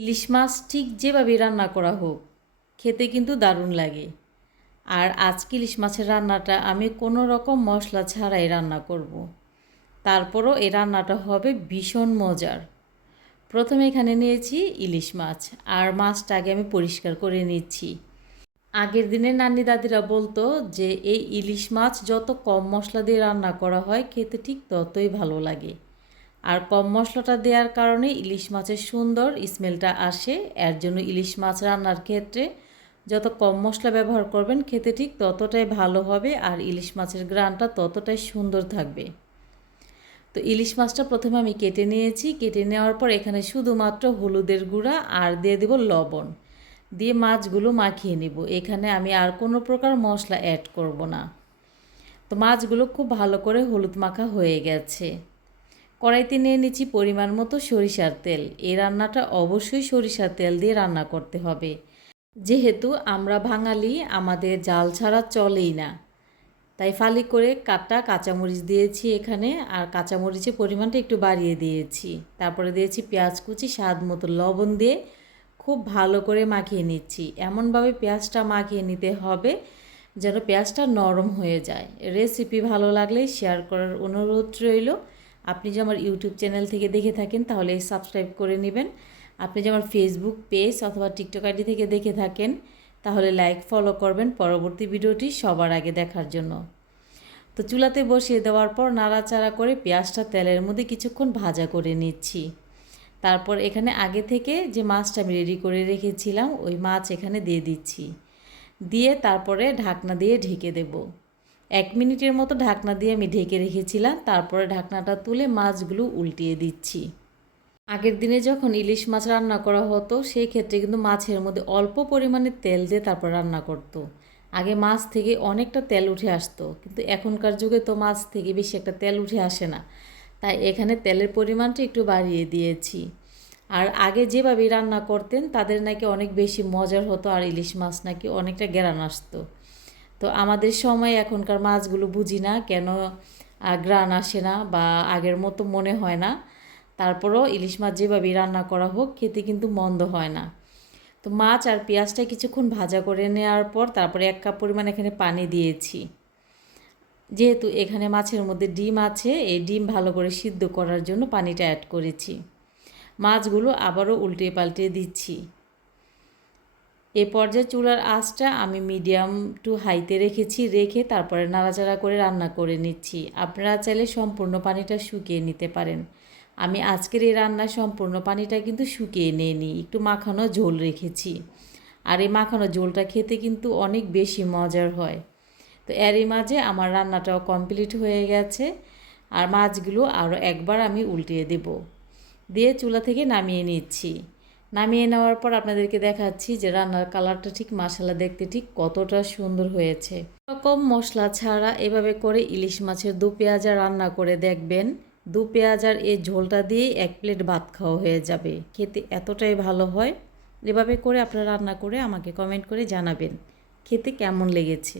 ইলিশ মাছ ঠিক যেভাবে রান্না করা হোক, খেতে কিন্তু দারুণ লাগে। আর আজকে ইলিশ মাছের রান্নাটা আমি কোনো রকম মশলা ছাড়াই রান্না করব। তারপরও এই রান্নাটা হবে ভীষণ মজার। প্রথমে এখানে নিয়েছি ইলিশ মাছ, আর মাছটা আগে আমি পরিষ্কার করে নিচ্ছি। আগের দিনে নানি দাদিরা বলতো যে, এই ইলিশ মাছ যত কম মশলা দিয়ে রান্না করা হয়, খেতে ঠিক ততই ভালো লাগে। আর কম মশলাটা দেওয়ার কারণে ইলিশ মাছের সুন্দর স্মেলটা আসে। এর জন্য ইলিশ মাছ রান্নার ক্ষেত্রে যত কম মশলা ব্যবহার করবেন, খেতে ঠিক ততটাই ভালো হবে আর ইলিশ মাছের গ্রানটা ততটাই সুন্দর থাকবে। তো ইলিশ মাছটা প্রথমে আমি কেটে নিয়েছি। কেটে নেওয়ার পর এখানে শুধুমাত্র হলুদের গুঁড়া আর দিয়ে দেব লবণ। দিয়ে মাছগুলো মাখিয়ে নিব। এখানে আমি আর কোনো প্রকার মশলা অ্যাড করব না। তো মাছগুলো খুব ভালো করে হলুদ মাখা হয়ে গেছে। কড়াইতে নিয়ে নিচ্ছি পরিমাণ মতো সরিষার তেল। এই রান্নাটা অবশ্যই সরিষার তেল দিয়ে রান্না করতে হবে। যেহেতু আমরা বাঙালি, আমাদের জাল ছাড়া চলেই না। তাই ফালি করে কাটা কাঁচামরিচ দিয়েছি এখানে আর কাঁচামরিচের পরিমাণটা একটু বাড়িয়ে দিয়েছি। তারপরে দিয়েছি পেঁয়াজ কুচি, স্বাদ মতো লবণ দিয়ে খুব ভালো করে মাখিয়ে নিচ্ছি। এমনভাবে পেঁয়াজটা মাখিয়ে নিতে হবে যেন পেঁয়াজটা নরম হয়ে যায়। রেসিপি ভালো লাগলে শেয়ার করার অনুরোধ রইল। আপনি যে আমার ইউটিউব চ্যানেল থেকে দেখে থাকেন, তাহলে সাবস্ক্রাইব করে নেবেন। আপনি যে আমার ফেসবুক পেজ অথবা টিকটক আইডি থেকে দেখে থাকেন, তাহলে লাইক ফলো করবেন পরবর্তী ভিডিওটি সবার আগে দেখার জন্য। তো চুলাতে বসিয়ে দেওয়ার পর নাড়াচাড়া করে পেঁয়াজটা তেলের মধ্যে কিছুক্ষণ ভাজা করে নিচ্ছি। তারপর এখানে আগে থেকে যে মাছটা আমি রেডি করে রেখেছিলাম, ওই মাছ এখানে দিয়ে দিচ্ছি। দিয়ে তারপরে ঢাকনা দিয়ে ঢেকে দেব। এক মিনিটের মতো ঢাকনা দিয়ে আমি ঢেকে রেখেছিলাম, তারপরে ঢাকনাটা তুলে মাছগুলো উল্টিয়ে দিচ্ছি। আগের দিনে যখন ইলিশ মাছ রান্না করা হতো, সেই ক্ষেত্রে কিন্তু মাছের মধ্যে অল্প পরিমাণে তেল দিয়ে তারপর রান্না করতো। আগে মাছ থেকে অনেকটা তেল উঠে আসতো, কিন্তু এখনকার যুগে তো মাছ থেকে বেশি একটা তেল উঠে আসে না। তাই এখানে তেলের পরিমাণটা একটু বাড়িয়ে দিয়েছি। আর আগে যেভাবে রান্না করতেন, তাদের নাকি অনেক বেশি মজার হতো আর ইলিশ মাছ নাকি অনেকটা গ্রান আসতো। তো আমাদের সময় এখনকার মাছগুলো বুঝি না, কেন গ্রান আসে না বা আগের মতো মনে হয় না। তারপরও ইলিশ মাছ যেভাবেই রান্না করা হোক, খেতে কিন্তু মন্দ হয় না। তো মাছ আর পেঁয়াজটা কিছুক্ষণ ভাজা করে নেওয়ার পর তারপরে এক কাপ পরিমাণ এখানে পানি দিয়েছি। যেহেতু এখানে মাছের মধ্যে ডিম আছে, এই ডিম ভালো করে সিদ্ধ করার জন্য পানিটা অ্যাড করেছি। মাছগুলো আবারও উল্টে পাল্টে দিচ্ছি। এ পর্যায়ে চুলার আঁচটা আমি মিডিয়াম টু হাইতে রেখেছি, রেখে তারপরে নাড়াচাড়া করে রান্না করে নিচ্ছি। আপনারা চাইলে সম্পূর্ণ পানিটা শুকিয়ে নিতে পারেন। আমি আজকের এই রান্নার সম্পূর্ণ পানিটা কিন্তু শুকিয়ে নিই একটু মাখানো ঝোল রেখেছি। আর এই মাখানো ঝোলটা খেতে কিন্তু অনেক বেশি মজার হয়। তো এরই মাঝে আমার রান্নাটাও কমপ্লিট হয়ে গেছে আর মাছগুলো আরও একবার আমি উল্টিয়ে দেব। দিয়ে চুলা থেকে নামিয়ে নিচ্ছি। নামিয়ে নেওয়ার পর আপনাদেরকে দেখাচ্ছি যে রান্নার কালারটা ঠিক মশলা দেখতে ঠিক কতটা সুন্দর হয়েছে। রকম মশলা ছাড়া এভাবে করে ইলিশ মাছের দু পেঁয়াজা রান্না করে দেখবেন, দু পেঁয়াজার এই ঝোলটা দিয়ে এক প্লেট ভাত খাওয়া হয়ে যাবে। খেতে এতটাই ভালো হয়। এভাবে করে আপনারা রান্না করে আমাকে কমেন্ট করে জানাবেন, খেতে কেমন লেগেছে।